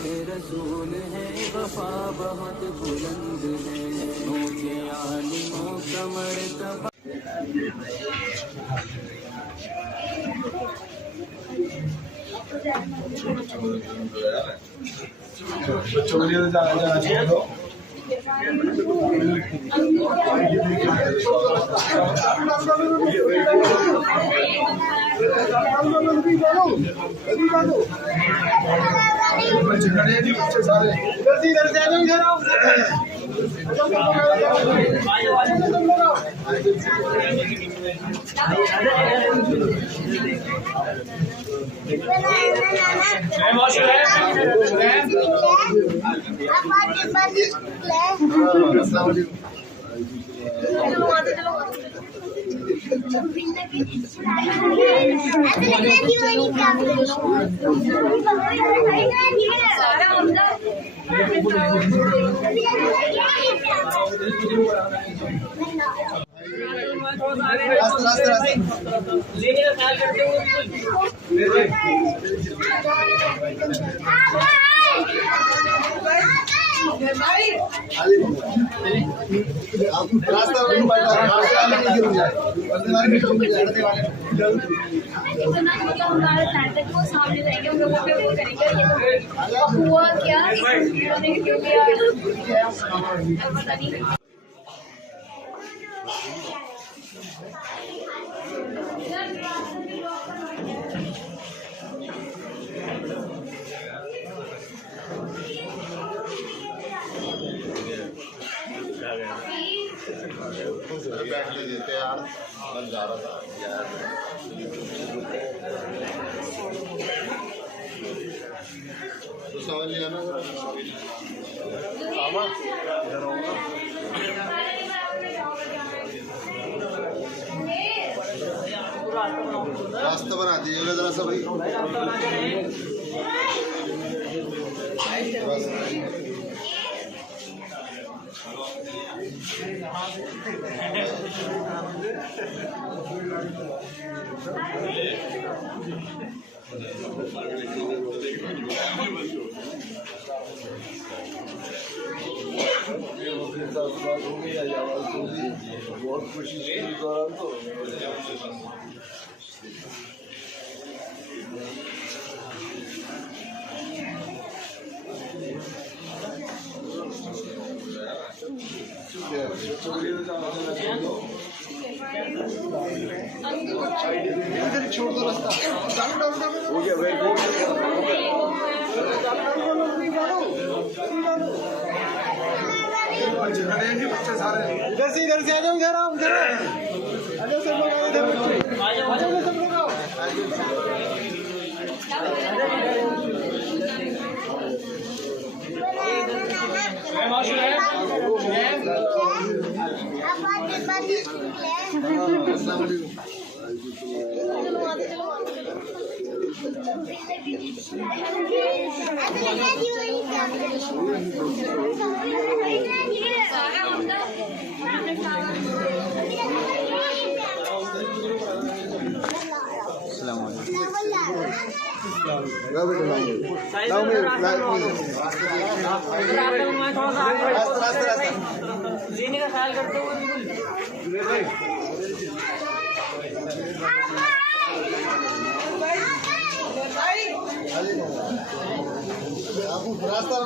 रसूल है, वफा बहुत बुलंद है, मुझे आलिमों का मर्तबा। बच्चों के लिए तो जाना चाहिए तो बच्चे सारे इधर से लेने का ख्याल करते हो। रास्ता सामने रहेंगे हम लोग वो करेंगे हुआ क्या पता नहीं। देते यार बन जा रहा था यार तो समझ लिया ना रास्ता बना दीजिएगा जरा सा भाई। बहुत कोशिश की दौरान तो छोड़ दो रास्ता हो गया भाई। बच्चे सारे इधर से आ जाओ इधर आओ इधर आ जाओ सब लोग इधर आ जाओ सब लोग आओ। लेने का ख्याल करते हो। रास्ता